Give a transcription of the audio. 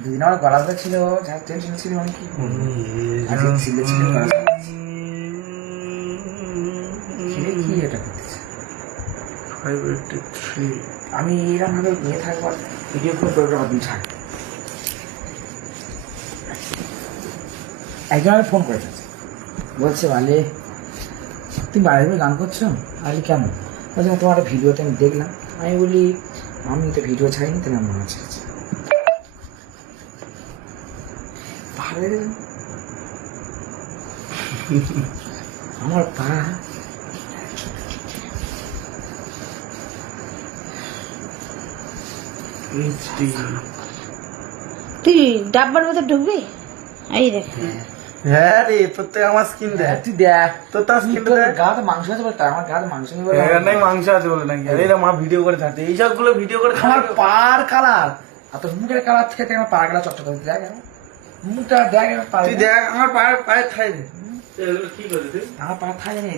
দুদিন আমার গলাতে ছিল, যা টেনশন ছিল অনেক কি আজকে ছিল ছিল কি এটা করতেছে 583 আমি এরকম ভাবে নিয়ে থাকবো ভিডিও করে প্রোগ্রাম দিন থাক একজন আমি ফোন করেছে বলছে বালে তুমি বাইরে গান করছো আরে কেন বলছে তোমার ভিডিওতে আমি দেখলাম আমি বলি আমি তো ভিডিও ছাড়িনি তোমার মা আছে আমার পা তুই ডাব্বার মতো ঢুকবি এই দেখ হ্যাঁ রে তোর তো আমার স্কিন দেখ তুই দেখ তোর তো স্কিন দেখ গাতে মাংস আছে বলতে আমার গাতে মাংস নেই নাই মাংস আছে বলে নাকি আরে মা ভিডিও করে থাকে এই সবগুলো ভিডিও করে আমার পার কালার আর তোর মুখের কালার থেকে আমার পার কালার চটচট করে দেখ মুখটা দেখ তুই দেখ আমার পায়ে থাই রে কি করে তুই আমার পা থাই নেই